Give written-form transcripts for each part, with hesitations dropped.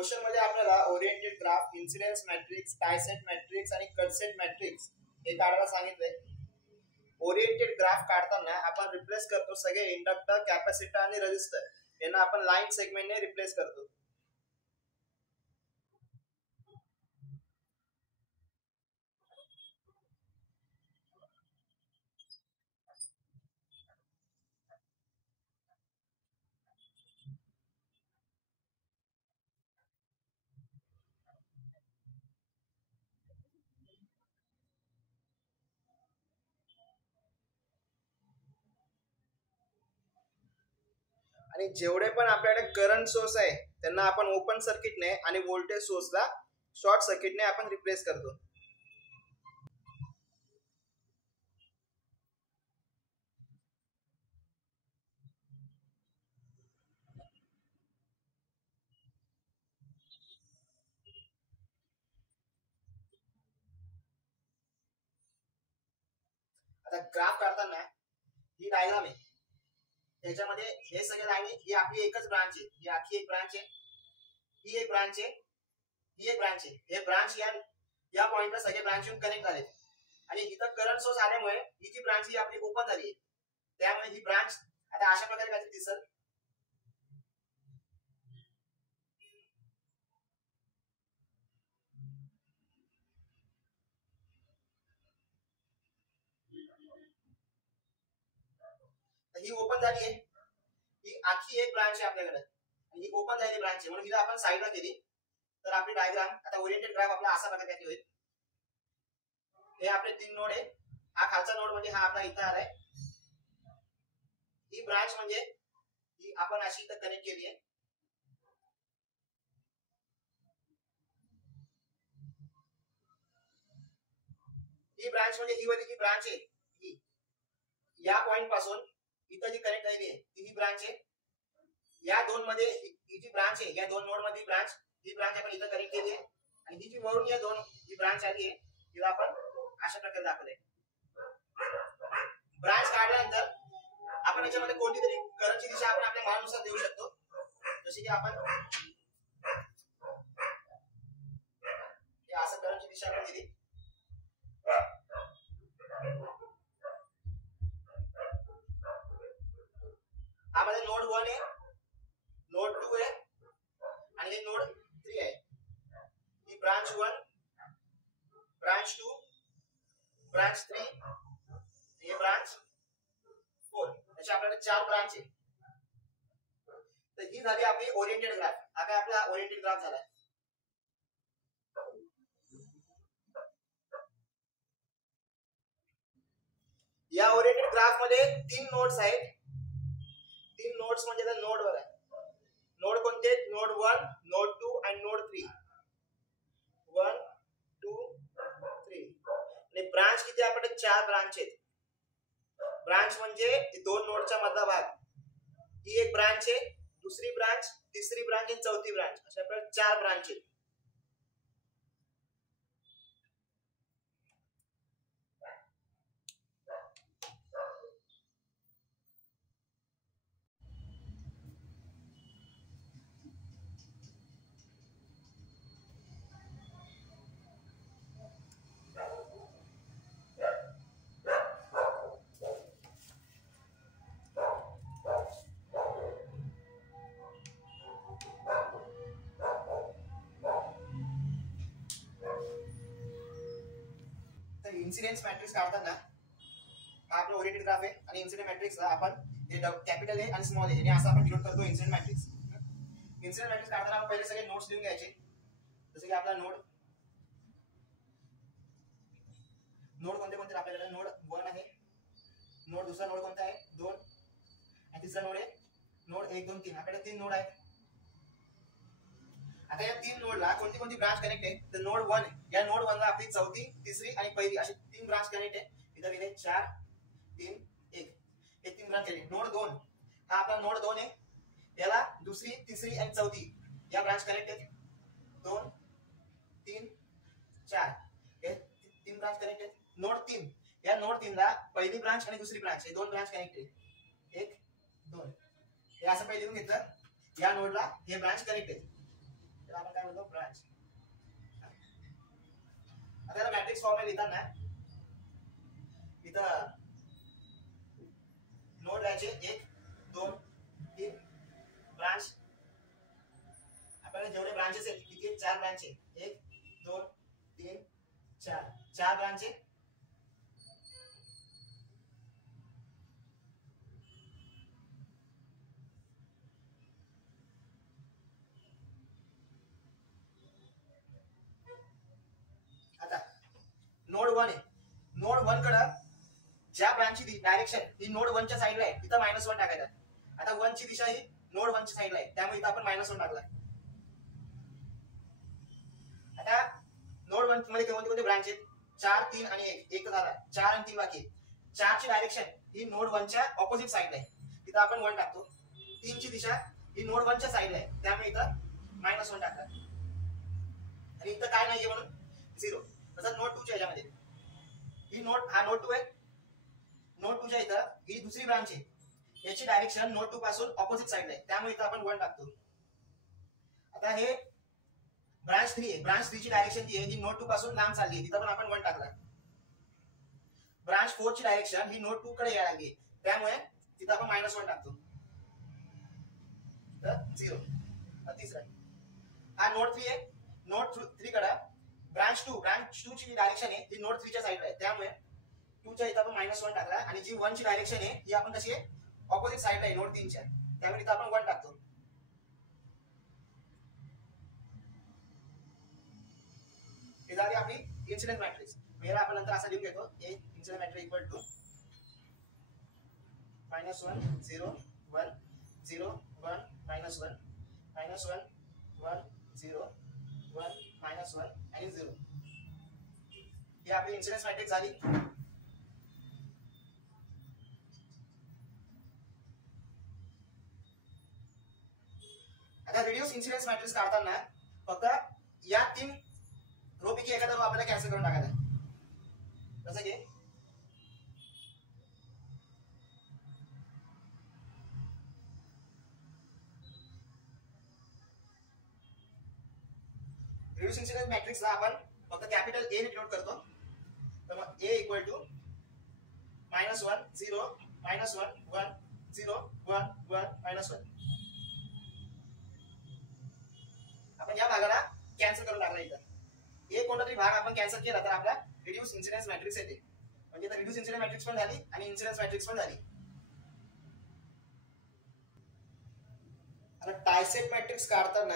Question मध्ये आपल्याला oriented graph, incidence matrix, tieset matrix आणि कटसेट मॅट्रिक्स हे काढायला सांगितलंय. ओरिएंटेड ग्राफ काढताना आपण रिप्लेस करतो सगळे इंडक्टर, कॅपॅसिटर आणि रेझिस्टर यांना आपण लाईन सेगमेंटने रिप्लेस करतो. आणि जेवढे पण आपल्याकडे करंट सोर्स आहे त्यांना आपण ओपन सर्किटने आणि व्होल्टेज सोर्सला शॉर्ट सर्किटने आपण रिप्लेस करतो. आता ग्राफ काढताना ही डायग्राम आहे, त्याच्यामध्ये हे सगळे लाईन ही आपली एकच ब्रांच आहे. ही आखी एक ब्रांच आहे, ही एक ब्रांच आहे, ही एक ब्रांच आहे. हे ब्रांच या पॉइंटला सगळे ब्रांच येऊन कनेक्ट झाले आणि इथं करंट सोर्स आल्यामुळे ही जी ब्रांच ही आपली ओपन झाली आहे. त्यामुळे ही ब्रांच आता अशा प्रकारे काहीतरी दिसेल. ही ओपन झाली आहे, ही आखी एक ब्रांच आहे आपल्याकडे आणि ही ओपन झालेली ब्रांच आहे म्हणून हिला आपण साईडला केली. तर आपली डायग्राम आता ओरिएंटेड ग्राफ आपला असा प्रकारे होईल. हे आपले तीन नोड आहे. हा खालचा नोड म्हणजे हा आपला इथं आलाय. ही ब्रांच म्हणजे ही आपण अशी इथं कनेक्ट केली आहे. ही ब्रांच म्हणजे ही वाली जी ब्रांच आहे ही या पॉइंट पासून इथं जी कनेक्ट झालेली आहे ही ब्रांच आहे. या दोन मध्ये ही जी ब्रांच आहे, या दोन नोड मध्ये ब्रांच, ही ब्रांच आपण इथं कनेक्ट केली आहे आणि ही जी वरून या दोन ही ब्रांच आली आहे तिला आपण अशा प्रकारे दाखवले. ब्रांच काढल्यानंतर आपण याच्यामध्ये कोणती तरी करंटची दिशा आपण आपल्या मनानुसार देऊ शकतो. जसे की आपण असं करंटची दिशा आपण दिली. आमध्ये नोड 1 आहे, नोड 2 आहे आणि हे नोड 3 आहे. ही ब्रांच 1, ब्रांच 2, ब्रांच 3, हे ब्रांच 4. अशा आपल्याकडे 4 ब्रांच आहे. तर ही झाली आपली ओरिएंटेड ग्राफ. हा काय आपला ओरिएंटेड ग्राफ झाला. या ओरिएंटेड ग्राफ मध्ये 3 नोड्स आहेत. 3 नोड्स म्हणजे तर नोड वर आहे. नोड कोणते? नोड 1, नोड 2 आणि नोड 3. 1 2 3. आणि ब्रांच किती आपल्याकडे 4 ब्रांच आहेत. ब्रांच म्हणजे दोन नोडचा मधला भाग. ही एक ब्रांच आहे, दुसरी ब्रांच, तिसरी ब्रांच आणि चौथी ब्रांच. अशा आपल्याकडे 4 ब्रांच आहेत. इन्सिडेंस मॅट्रिक्स काढताना हा आपला ओरिएंटेड ग्राफ आहे आणि इन्सिडेंट मॅट्रिक्सला आपण हे कॅपिटल ए आणि स्मॉल ए याने असं आपण डिनोट करतो इन्सिडेंट मॅट्रिक्स. इन्सिडेंट मॅट्रिक्स काढताना आपण पहिले सगळे नोड्स लिहून घ्यायचे. जसे की आपला नोड कोणते कोणते आपल्याकडे नोड 1 आहे, नोड दुसरा नोड कोणता आहे 2 आणि तिसरा नोड आहे नोड 1 2 3. आपल्याकडे 3 नोड आहेत. आता या 3 नोडला कोणती कोणती ब्रांच कनेक्ट आहे? तर नोड 1, या नोड 1 ला आपली चौथी, तिसरी आणि पहिली अशी 3 ब्रांच कनेक्ट आहे. इधर लिहिले 4 3 1. हे 3 ब्रांच कनेक्ट. नोड 2 हा आपला नोड 2 आहे. याला दुसरी, तिसरी आणि चौथी या ब्रांच कनेक्ट आहेत. 2 3 4 हे 3 ब्रांच कनेक्ट आहेत. नोड 3, या नोड 3 ला पहिली ब्रांच आणि दुसरी ब्रांच हे 2 ब्रांच कनेक्ट आहे. 1 2 हे असं पहिले लिहून घेतलं. या नोडला हे ब्रांच कनेक्ट आहे. त्याला आपण काय म्हणतो ब्रांच. आता मॅट्रिक्स फॉर्म मध्ये लिहिताना इथं नोड राहायचे 1 2 3 ब्रांच. आपल्याला जेवढे ब्रांचेस आहेत किती 4 ब्रांच आहे. 1 2 3 4 ब्रांच आहे. आता नोड 1 आहे. नोड 1 कडे ज्या ब्रांचची डायरेक्शन ही नोड 1 च्या साइडला आहे तिथं -1 टाकायचं. आता 1 ची दिशा ही नोड 1 च्या साइडला आहे त्यामुळे इथं आपण -1 टाकला. आता नोड 1 मध्ये कोणते ब्रांच आहेत 4 3 आणि 1 एक झाला 4 आणि 3 बाकी. 4 ची डायरेक्शन ही नोड 1 च्या ऑपोजिट साइडला आहे तिथं आपण 1 टाकतो. 3 ची दिशा ही नोड 1 च्या साइडला आहे त्यामुळे इथं -1 टाकला. आणि इथं काय नाहीये म्हणून 0. तसंच नोड 2 च्या याच्यामध्ये ही हा नोड 2 आहे. नोड 2 च्या इथं ही दुसरी ब्रांच आहे. याची डायरेक्शन नोड 2 पासून ऑपोजिट साइडला आहे त्यामुळे इथं आपण 1 टाकतो. आता हे ब्रांच 3 आहे. ब्रांच 3 ची डायरेक्शन जी आहे ती नोड 2 पासून लांब चालली आहे तिथं पण आपण 1 टाकला. ब्रांच 4 ची डायरेक्शन ही नोड 2 कडे यायला लागली त्यामुळे तिथं आपण -1 टाकतो. तर 0. तिसरा हा नोड 3 आहे. नोड 3 कडे ब्रांच 2 ची डायरेक्शन आहे ती नोड 3 च्या साइडला आहे त्यामुळे 2 च्या इथं आपण -1 टाकला. आणि जी 1 ची डायरेक्शन आहे ही आपण कशी आहे ऑपोजिट साइडला आहे नोड 3 च्या त्यामुळे इथं आपण 1 टाकतो. ही झाली आपली इन्सिडेंट मॅट्रिक्स. मेरा आपण नंतर असा लिहून घेतो ए इन्सिडेंट मॅट्रिक्स इक्वल टू -1 0 1 0 1 -1 -1 1 0 1 -1 आणि 0. ही आपली इन्सिडेंट मॅट्रिक्स झाली. आता रिड्यूस इन्सिडेंस मॅट्रिक्स काढताना फक्त या 3 रो पैकी एखादा रो आपल्याला कॅन्सल करून टाकायचा. जसं की रिड्यूस इन्सिडेंस मॅट्रिक्सला आपण फक्त कॅपिटल ए ने डिनोट करतो. तर मग ए इक्वल टू -1 0 -1 1 0 1 1 -1. आपण या भागाला कॅन्सल करून टाकला. इथं एक कोणता तरी भाग आपण कॅन्सल केला तर आपला रिड्यूस इन्सिडेंस मॅट्रिक्स येते. म्हणजे इथं रिड्यूस इन्सिडेंस मॅट्रिक्स पण झाली आणि इन्सिडेंस मॅट्रिक्स पण झाली. आता टायसेट मॅट्रिक्स काढताना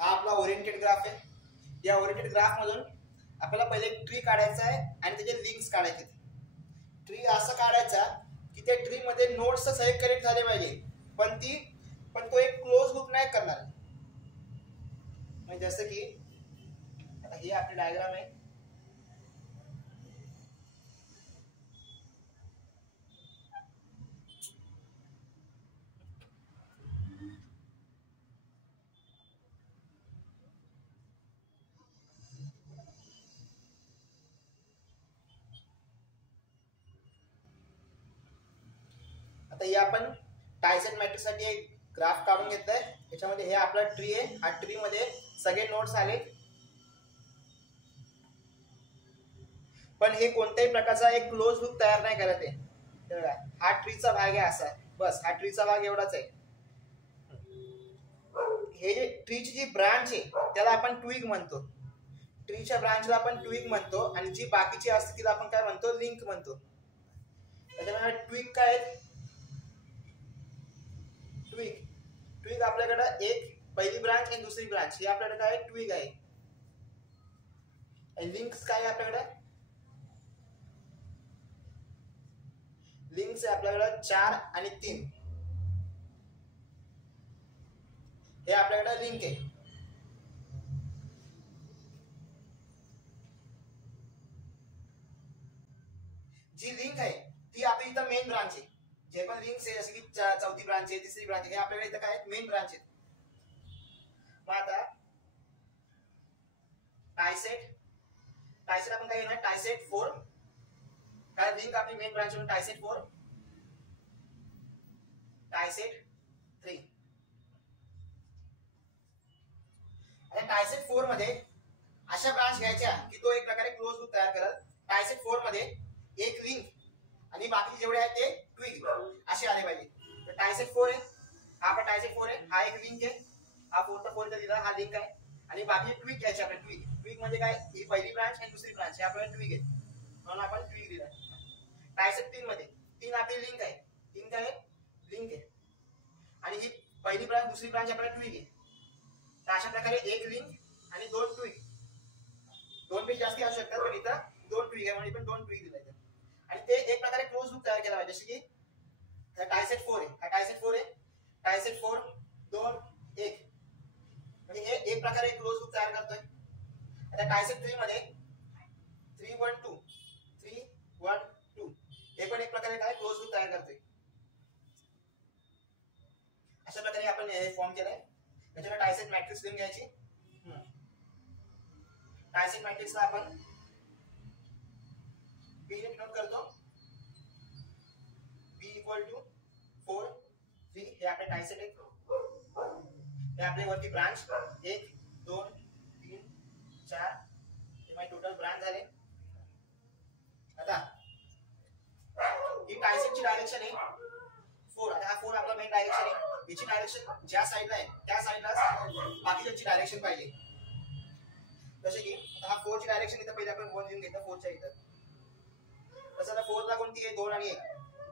हा आपला ओरिएंटेड ग्राफ आहे. या ओरिएंटेड ग्राफ मधून आपल्याला पहिले ट्री काढायचा आहे आणि त्याचे लिंक्स काढायचे. ट्री असं काढायचा की त्या ट्री मध्ये नोड्स सहित कनेक्ट झाले पाहिजे पण तो एक क्लोज लूप नाही करणार. म्हणजे जसं की आता हे आपली डायग्राम आहे. आता हे आपण टायसेट मॅट्रिक्स साठी एक ग्राफ काढून घेतलाय. याच्यामध्ये हे आपला ट्री आहे. हा ट्री मध्ये सगळे नोड्स आले पण हे कोणत्याही प्रकारचा एक क्लोज लूप तयार नाही करत आहे. हा ट्रीचा भाग आहे असा बस. हा ट्रीचा भाग एवढाच आहे. हे जे ट्रीची जी ब्रांच आहे त्याला आपण ट्विग म्हणतो. ट्रीच्या ब्रांचला आपण ट्विग म्हणतो आणि जी बाकीची असते तिला आपण काय म्हणतो लिंक म्हणतो. त्याच्यामुळे ट्विग काय आहे ट्विग आपल्याकडे एक पहिली ब्रांच आणि दुसरी ब्रांच ही आपल्याकडे काय ट्विग आहे. लिंक्स काय आहे आपल्याकडे लिंक्स आहे आपल्याकडे 4 आणि 3 हे आपल्याकडे लिंक आहे. जी लिंक आहे ती आपली इथं मेन ब्रांच आहे. जे पण लिंक्स आहे जसे की चौथी ब्रांच आहे तिसरी ब्रांच आहे हे आपल्याकडे इथं काय मेन ब्रांच आहे. मग आता टायसेट आपण काय घेणार टायसेट 4 काय लिंक आपली मेन ब्रांच म्हणून टायसेट 4 टायसेट 3. टायसेट 4 मध्ये अशा ब्रांच घ्यायच्या की तो एक प्रकारे क्लोज लूप तयार करेल. टायसेट 4 मध्ये एक रिंग आणि बाकी जेवढे आहेत ते ट्विग असे आले पाहिजे. तर टायसेट 4 आहे, हा पण टायसेट 4 आहे, हा एक लिंक आहे, हा 4 दिला, हा लिंक आहे आणि बाकी ट्विग घ्यायचे आपण. ट्विग म्हणजे काय, ही पहिली ब्रांच आणि दुसरी ब्रांच हे आपल्याला ट्विग आहे म्हणून आपण ट्विग दिला. टायसेट 3 मध्ये 3 आपली लिंक आहे, 3 काय लिंक आहे आणि ही पहिली ब्रांच दुसरी ब्रांच आपल्याला ट्विग आहे. तर अशा प्रकारे एक लिंक आणि दोन ट्विग, दोन पेज जास्ती असू शकतात पण इथं दोन ट्विग आहे म्हणून पण दोन ट्विग दिले आणि ते एक प्रकारे क्लोज लूप तयार केला पाहिजे. जसे की टायसेट 4 आहे, हा टायसेट 4 आहे, टायसेट 4 2 1 म्हणजे हे एक प्रकारे क्लोज लूप तयार करतोय. आता टायसेट 3 मध्ये 3 1 2 3 1 2 हे पण एक प्रकारे काय क्लोज लूप तयार करतोय. अशा प्रकारे आपण हे फॉर्म केलाय. त्याच्याला टायसेट मॅट्रिक्स लिहून घ्यायची. टायसेट मॅट्रिक्सला आपण बी ने डिनोट करतो. बी इक्वल टू 4 3 हे आपले टायसेट आहे. हे आपले वरती ब्रांच 1 2 3 4 हे माझे टोटल ब्रांच झाले. आता ही टायसेटची डायरेक्शन आहे 4. आता हा 4 आपला मेन डायरेक्शन आहे. याची डायरेक्शन ज्या साइडला आहे त्या साइडला बाकीची डायरेक्शन पाहिजे. जसे की आता हा 4 ची डायरेक्शन इथं पहिले आपण 1 लिहून घेतो 4 च्या इथं. तसं आता 4 ला कोणती आहे 2 आणि 1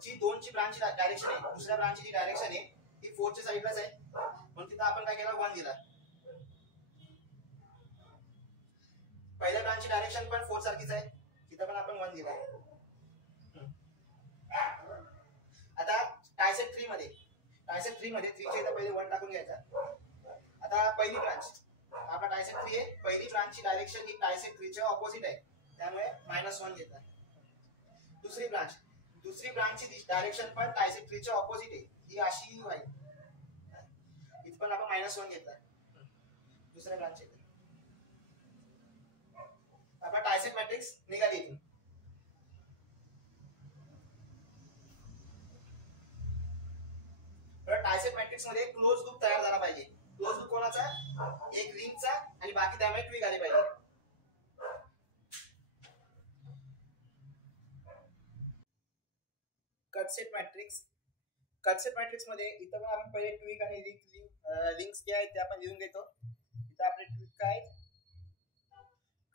जी 2 ची ब्रांच डायरेक्शन आहे, दुसऱ्या ब्रांचची जी डायरेक्शन आहे ती 4 च्या साइडलाच आहे म्हणून तिथं आपण काय केलं 1 दिला. पहिल्या ब्रांचची डायरेक्शन पण 4 सारखीच आहे, तिथं पण आपण 1 दिला. आता टायसेट 3 मध्ये 3 च्या इथं पहिले 1 टाकून घ्यायचा. आता पहिली ब्रांच आपला टायसेट 3 आहे, पहिली ब्रांचची डायरेक्शन ही टायसेट 3 च्या ऑपोजिट आहे त्यामुळे -1 घेतला. दुसरी ब्रांचची डायरेक्शन पण टायसेट 3 च्या ऑपोजिट आहे, ही अशी आहे, इथं पण आपण -1 घेतला दुसऱ्या ब्रांचचे. आपला टायसेट मॅट्रिक्स निघाली इथून. टायसेट मॅट्रिक्स मध्ये क्लोज लूप तयार झाला पाहिजे. क्लोज लूप कोणाचा, एक रिंगचा आणि बाकी त्यामुळे ट्विग आले पाहिजे. कटसेट मॅट्रिक्स मध्ये इथं पण आपण पहिले ट्विग आणि लिंक्स जे आहेत ते आपण लिहून घेतो. इथं आपले ट्विग काय,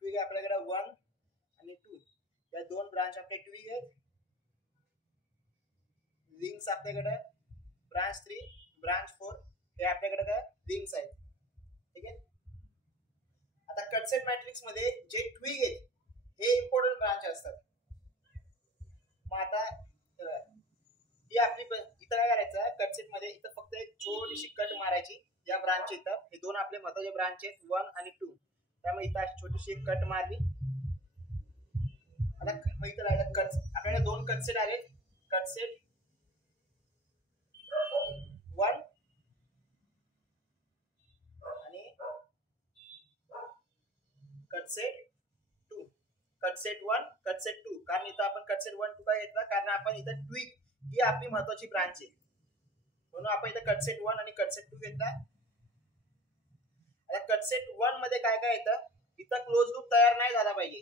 ट्विग आपल्याकडे 1 आणि 2 या दोन ब्रांच आपले ट्विग आहेत. लिंक्स आपल्याकडे ब्रांच 3 ब्रांच 4 हे आपल्याकडे काय लिंक्स आहेत. ठीक आहे. आता कटसेट मॅट्रिक्स मध्ये जे ट्विग आहेत हे इम्पॉर्टंट ब्रांच असतात. मग आता ही आपली इथं काय करायचं, कटसेट मध्ये इथं फक्त एक छोटीशी कट मारायची या ब्रांच इथं. हे दोन आपले महत्त्वाचे ब्रांच आहेत 1 आणि 2, त्यामुळे इथं अशी छोटीशी एक कट मारली. आता मग इथं राहिलं कट, आपल्याला दोन कटसेट आले, कटसेट 1 आणि कटसेट 2. कटसेट 1 कटसेट 2, कारण इथं आपण कटसेट 1 2 काय घेतला, कारण आपण इथं ट्विग ही आपली महत्त्वाची ब्रांच आहे म्हणून आपण इथं कटसेट 1 आणि कटसेट 2 घेतला. आता कटसेट 1 मध्ये काय काय येतं, इथं क्लोज लूप तयार नाही झाला पाहिजे.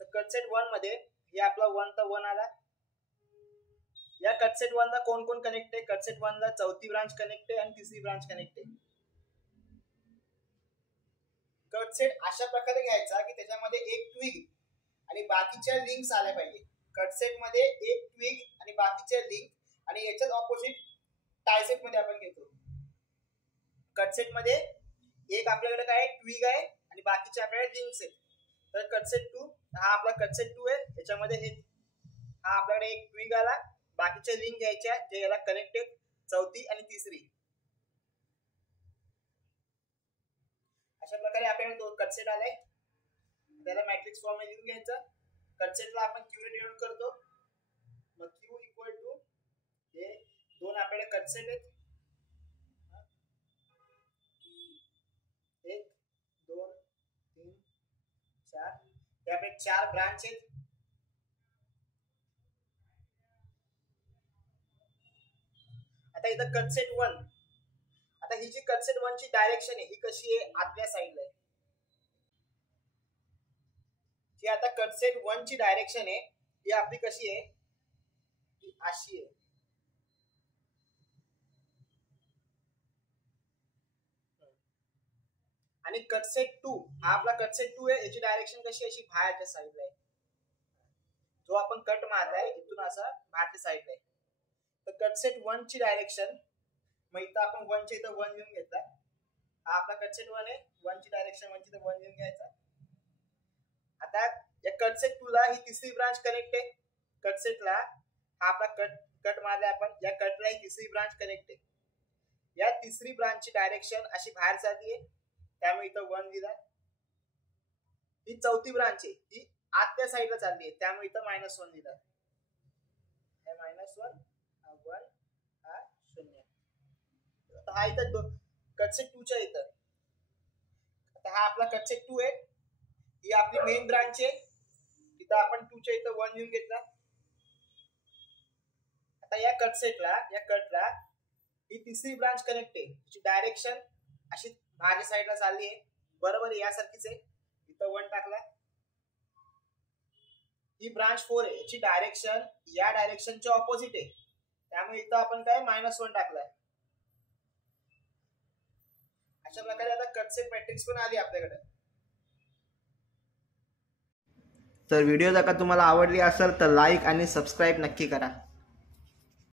तर कटसेट 1 मध्ये हे आपला 1 तर 1 आला. या कटसेट 1 ला कोण कोण कनेक्ट आहे, कटसेट 1 ला चौथी ब्रांच कनेक्ट आहे आणि तिसरी ब्रांच कनेक्ट आहे. कटसेट अशा प्रकारे घ्यायचा की त्याच्यामध्ये एक ट्विग आणि बाकीच्या लिंक्स आल्या पाहिजे. कटसेट मध्ये एक ट्विग आणि बाकीच्या लिंक आणि याच्याच ऑपोजिट टायसेट मध्ये आपण घेतो. कटसेट मध्ये एक आपल्याकडे काय ट्विग आहे आणि बाकीचे आपल्याकडे लिंक्स आहेत. तर कटसेट 2 हा आपला कटसेट 2 आहे, याच्यामध्ये हे हा आपल्याकडे एक ट्विग आला, बाकीच्या लिंक घ्यायच्या जे याला कनेक्ट आहेत, चौथी आणि तिसरी. अशा प्रकारे आपल्याकडे दोन कटसेट आले, त्याला मॅट्रिक्स फॉर्म मध्ये लिहून घ्यायचं. कटसेटला आपण क्यू ने डिनोट करतो. मग क्यू इक्वल टू हे दोन आपल्याकडे कटसेट आहेत, 1 2 3 4, हे आपले 4 ब्रांच आहेत. आता इथं कटसेट 1, आता ही जी कट सेट 1 ची डायरेक्शन आहे ही कशी आहे, आतल्या साईडला आहे. जी आता कट सेट 1 ची डायरेक्शन आहे ही आपली कशी आहे, ही अशी आहे. आणि कट सेट 2 हा आपला कट सेट 2 आहे, याची डायरेक्शन कशी अशी बाहेरच्या साईडला आहे. जो आपण कट मारलाय इथून असा बाहेरच्या साईडला आहे. तर कट सेट 1 ची डायरेक्शन, मग इथं आपण 1 च्या इथं 1 लिहून घेतला. हा आपला कट सेट 1 आहे, 1 ची डायरेक्शन 1 ची इथं 1 लिहून घ्यायचा. आता या कट सेट 2 ला ही तिसरी ब्रांच कनेक्ट आहे. कट सेटला हा आपला कट मारलाय आपण, या कटला ही तिसरी ब्रांच कनेक्ट आहे. या तिसरी ब्रांचची डायरेक्शन अशी बाहेर जाते, त्यामुळे इथं 1 लिहिला. ही चौथी ब्रांच आहे, ही आतल्या साईडला चालली आहे, त्यामुळे इथं -1 लिहिला. हे -1 हा 1 हा 0. आता हा इथं कट सेट 2 च्या इथं, आता हा आपला कट सेट 2 आहे, ही आपली मेन ब्रांच आहे. तिथं आपण 2 च्या इथं 1 लिहून घेतला. आता या कट सेटला, या कटला ही तिसरी ब्रांच कनेक्ट आहे, तिची डायरेक्शन अशी बाहेरच्या साईडला चालली आहे, बरोबर यासारखीच आहे. इथं 1 टाकला. ही ब्रांच 4 आहे, याची डायरेक्शन या डायरेक्शनच्या ऑपोजिट आहे, त्यामुळे इथं आपण काय -1 टाकलाय. अशा प्रकारे आता कट सेट मॅट्रिक्स पण आली आपल्याकडे. तर व्हिडिओ जर का तुम्हाला आवडली असेल तर लाईक आणि सबस्क्राईब नक्की करा.